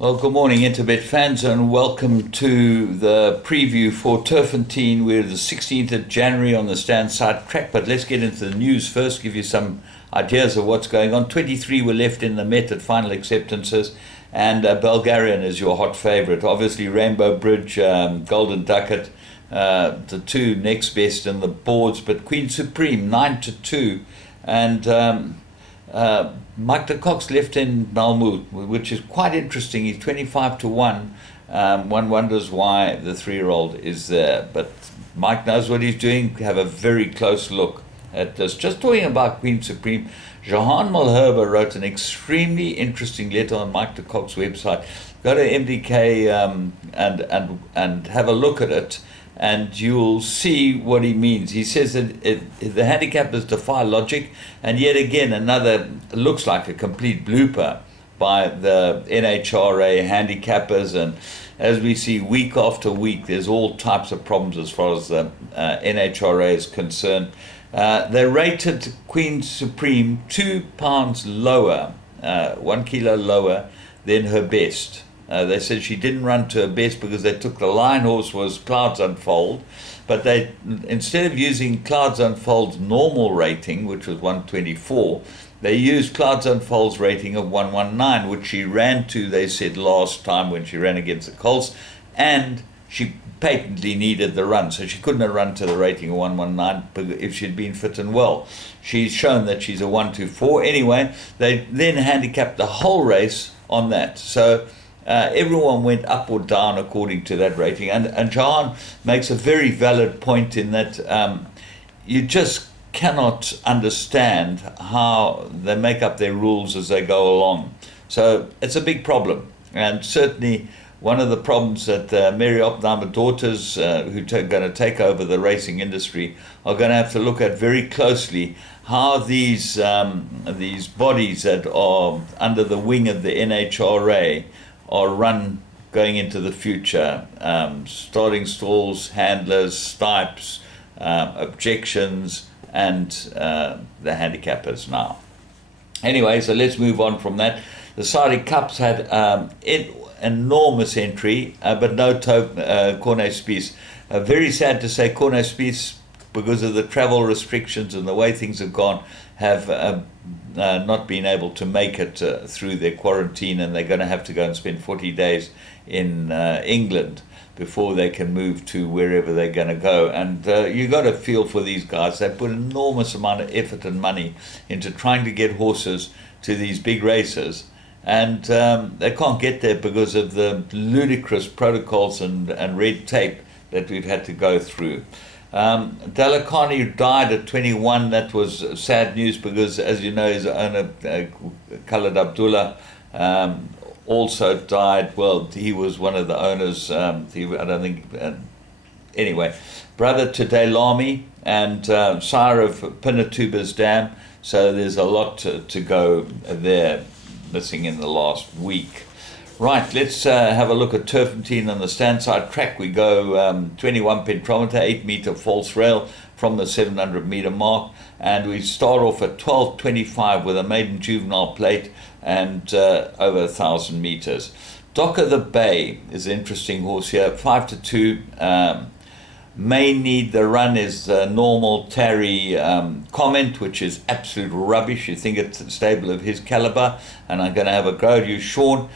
Well, good morning, Interbet fans, and welcome to the preview for Turffontein. We're the 16th of January on the stand side track, but let's get into the news first, give you some ideas of what's going on. 23 were left in the Met at final acceptances, and Bulgarian is your hot favourite. Obviously, Rainbow Bridge, Golden Ducat, the two next best in the boards, but Queen Supreme, 9-2, and Mike de Cox left in Malmood, which is quite interesting. He's 25-1. One wonders why the 3-year-old is there, but Mike knows what he's doing. Have a very close look at this. Just talking about Queen Supreme, Johan Mulherber wrote an extremely interesting letter on Mike de Cox's website. Go to MDK and have a look at it, and you'll see what he means. He says that the handicappers defy logic, and yet again another looks like a complete blooper by the NHRA handicappers, and as we see week after week, there's all types of problems as far as the NHRA is concerned. They rated Queen Supreme £2 lower, 1 kilo lower than her best. They said she didn't run to her best because they took the line horse was Clouds Unfold, but they, instead of using Clouds Unfold's normal rating, which was 124, they used Clouds Unfold's rating of 119, which she ran to, they said, last time when she ran against the Colts, and she patently needed the run, so she couldn't have run to the rating of 119 if she'd been fit and well. She's shown that she's a 124. Anyway, they then handicapped the whole race on that. So everyone went up or down according to that rating. And John makes a very valid point in that you just cannot understand how they make up their rules as they go along. So it's a big problem. And certainly one of the problems that Mary Oppenheimer daughters who are going to take over the racing industry are going to have to look at very closely how these bodies that are under the wing of the NHRA are run going into the future. Starting stalls, handlers, stipes, objections, and the handicappers now. Anyway, so let's move on from that. The Saudi Cups had enormous entry, but no Cornet Spies. Very sad to say Cornet Spies, because of the travel restrictions and the way things have gone, have not been able to make it through their quarantine, and they're going to have to go and spend 40 days in England before they can move to wherever they're going to go. And you got to feel for these guys. They put an enormous amount of effort and money into trying to get horses to these big races, and they can't get there because of the ludicrous protocols and red tape that we've had to go through. Dalakani died at 21. That was sad news because, as you know, his owner, Khalid Abdullah, also died. Well, he was one of the owners. I don't think... anyway, brother to Daylami and sire of Pinatuba's Dam. So there's a lot to go there, missing in the last week. Right, let's have a look at Turffontein on the stand side track. We go 21 pentrometer, 8 meter false rail from the 700 meter mark, and we start off at 12.25 with a maiden juvenile plate and over 1,000 meters. Dock of the Bay is an interesting horse here, 5-2. May need the run is the normal Terry comment, which is absolute rubbish. You think it's a stable of his caliber, and I'm going to have a go at you, Sean.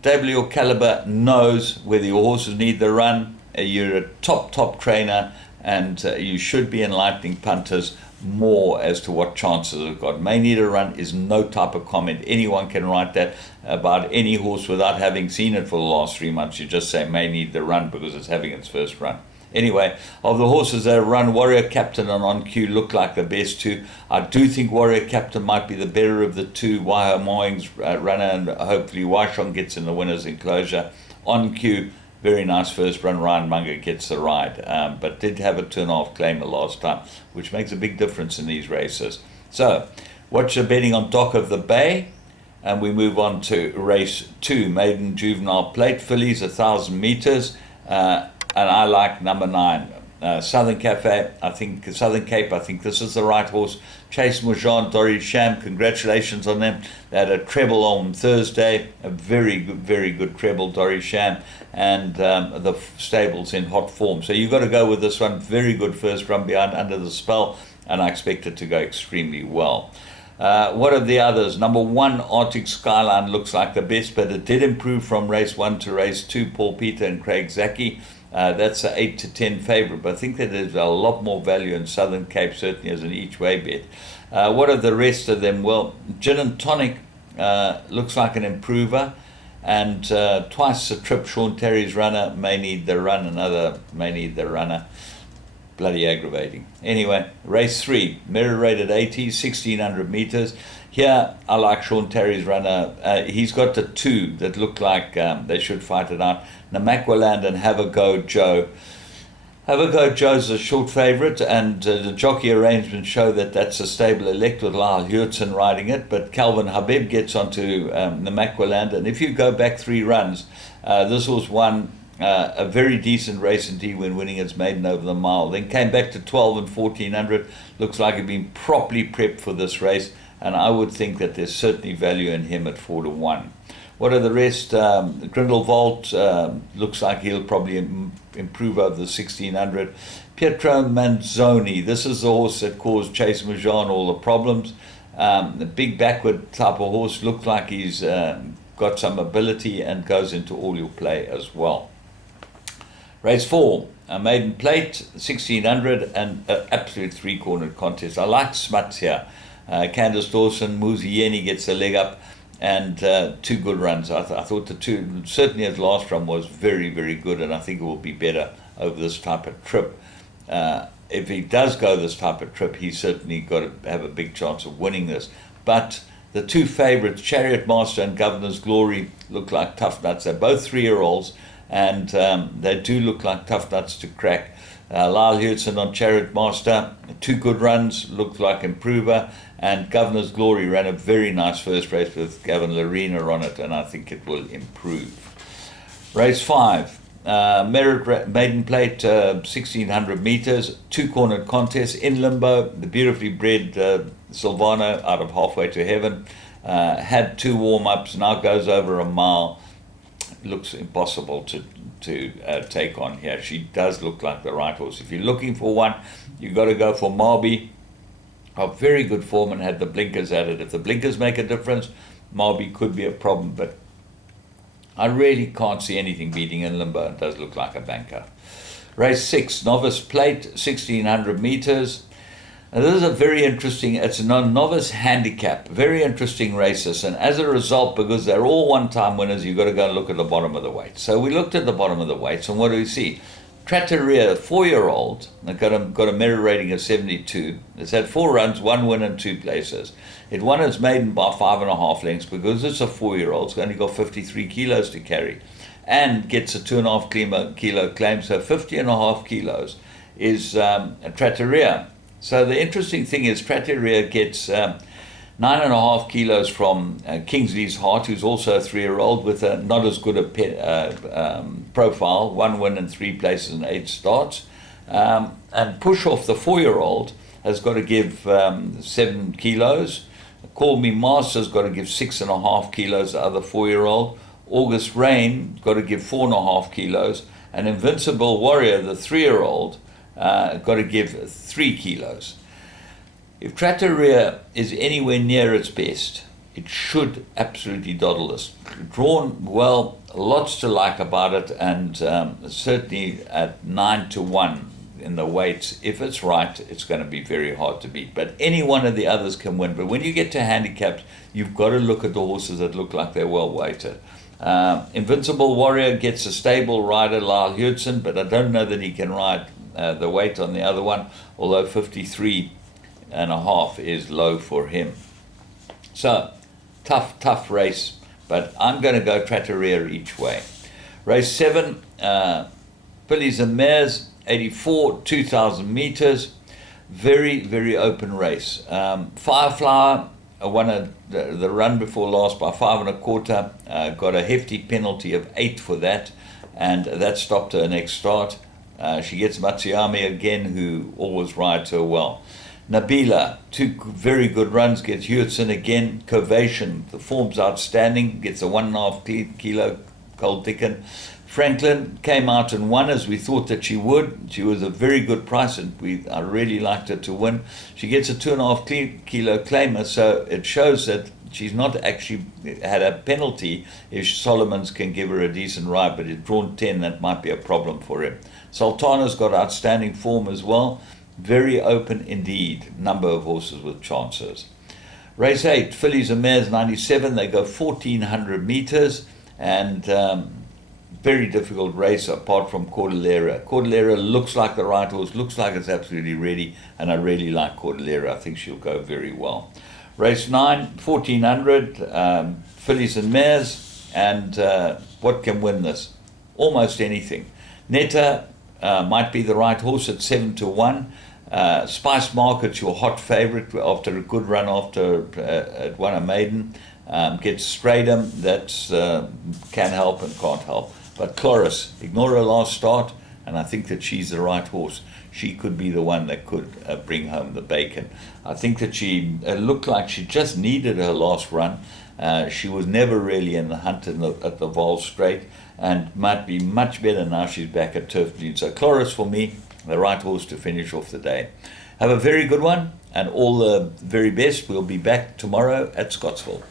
Stable your caliber knows whether your horses need the run. You're a top trainer, and you should be enlightening punters more as to what chances have got. May need a run is no type of comment. Anyone can write that about any horse without having seen it for the last 3 months. You just say may need the run because it's having its first run. Anyway, of the horses that run, Warrior Captain and On Cue look like the best two. I do think Warrior Captain might be the better of the two. Waiho Moing's runner, and hopefully Waishong gets in the winner's enclosure. On Cue, very nice first run. Ryan Munger gets the ride, but did have a 2.5 claimer last time, which makes a big difference in these races. So, watch the betting on Dock of the Bay, and we move on to race 2, maiden juvenile plate fillies, 1,000 meters. And I like number 9, Southern Cape, I think this is the right horse. Chase Moujon, Dory Sham, congratulations on them. They had a treble on Thursday, a very good treble, Dory Sham, and the stable's in hot form. So you've got to go with this one. Very good first run behind Under the Spell, and I expect it to go extremely well. What are the others? Number 1, Arctic Skyline, looks like the best, but it did improve from race 1 to race 2. Paul Peter and Craig Zaki. That's an 8 to 10 favourite, but I think that there's a lot more value in Southern Cape, certainly as an each-way bet. What are the rest of them? Well, Gin and Tonic looks like an improver, and twice the trip. Sean Terry's runner may need the run, another may need the runner. Bloody aggravating. Anyway, race 3, mirror rated 80, 1600 meters. Here, I like Sean Terry's runner. He's got the 2 that look like they should fight it out. Namaqualand and Have a Go Joe. Have a Go Joe's a short favourite, and the jockey arrangements show that that's a stable elect with Lyle Hurtson riding it, but Calvin Habib gets onto Namaqualand, and if you go back 3 runs, this was one a very decent race indeed when winning its maiden over the mile. Then came back to 12 and 1400. Looks like he'd been properly prepped for this race, and I would think that there's certainly value in him at 4 to 1. What are the rest? Grindelwald looks like he'll probably improve over the 1600. Pietro Manzoni, this is the horse that caused Chase Moujon all the problems. The big backward type of horse, looks like he's got some ability and goes into all your play as well. Race 4, a maiden plate, 1600, and an absolute 3-cornered contest. I like Smuts here. Candice Dawson, Muzieni gets a leg up, and 2 good runs. I thought the 2, certainly his last run was very good, and I think it will be better over this type of trip. If he does go this type of trip, he's certainly got to have a big chance of winning this. But the 2 favourites, Chariot Master and Governor's Glory, look like tough nuts. They're both 3-year-olds, and they do look like tough nuts to crack. Lyle Hurtson on Chariot Master, 2 good runs, looked like improver, and Governor's Glory ran a very nice first race with Gavin Larena on it, and I think it will improve. Race 5, maiden plate, 1600 meters, 2-cornered contest in limbo. The beautifully bred Silvano out of Halfway to Heaven had 2 warm-ups, now goes over a mile. Looks impossible to take on here. She does look like the right horse. If you're looking for one, you've got to go for Marby. A very good form and had the blinkers at it. If the blinkers make a difference, Marby could be a problem, but I really can't see anything beating in limbo. It does look like a banker. Race 6, novice plate, 1600 meters. Now, this is a very interesting, it's a novice handicap, very interesting races, and as a result, because they're all one-time winners, you've got to go and look at the bottom of the weight. So we looked at the bottom of the weights, and what do we see? Trattoria, 4-year-old, got a merit rating of 72. It's had 4 runs, 1 win and 2 places. It won its maiden by 5.5 lengths because it's a 4-year-old. It's only got 53 kilos to carry, and gets a 2.5 kilo claim. So 50.5 kilos is Trattoria. So the interesting thing is Trattoria gets 9.5 kilos from Kingsley's Heart, who's also a 3-year-old with a not as good a profile, 1 win and 3 places and 8 starts. And Push Off, the 4-year-old, has got to give 7 kilos. Call Me Master's got to give 6.5 kilos, the other 4-year-old. August Rain got to give 4.5 kilos. And Invincible Warrior, the 3-year-old, got to give 3 kilos. If Trattoria is anywhere near its best, it should absolutely dawdle this. Drawn well, lots to like about it, and certainly at 9 to 1 in the weights, if it's right, it's going to be very hard to beat. But any one of the others can win. But when you get to handicaps, you've got to look at the horses that look like they're well weighted. Invincible Warrior gets a stable rider, Lyle Hurtson, but I don't know that he can ride the weight on the other one, although 53.5 is low for him. So, tough race, but I'm going to go Trattoria each way. Race 7, Fillies and Mares, 84, 2,000 meters. Very open race. Fireflower won the run before last by 5.25, got a hefty penalty of 8 for that, and that stopped her next start. She gets Matsuyami again, who always rides her well. Nabila, 2 very good runs, gets Hewitson again. Covation, the form's outstanding, gets a 1.5 kilo Cold Dickon. Franklin came out and won as we thought that she would. She was a very good price, and I really liked her to win. She gets a 2.5 kilo claimer, so it shows that she's not actually had a penalty if Solomons can give her a decent ride, but it's drawn 10, that might be a problem for him. Sultana's got outstanding form as well. Very open indeed, number of horses with chances. Race 8, fillies and mares 97, they go 1,400 meters, and very difficult race apart from Cordillera. Cordillera looks like the right horse, looks like it's absolutely ready, and I really like Cordillera. I think she'll go very well. Race 9, 1,400, fillies and mares, and what can win this? Almost anything. Netta might be the right horse at 7-1. Spice Market's your hot favourite after a good run after it won a maiden. Gets Stradum, that can help and can't help. But Cloris, ignore her last start, and I think that she's the right horse. She could be the one that could bring home the bacon. I think that she looked like she just needed her last run. She was never really in the hunt at the Val Straight, and might be much better now she's back at Turffontein. So Cloris, for me, the right horse to finish off the day. Have a very good one, and all the very best. We'll be back tomorrow at Scottsville.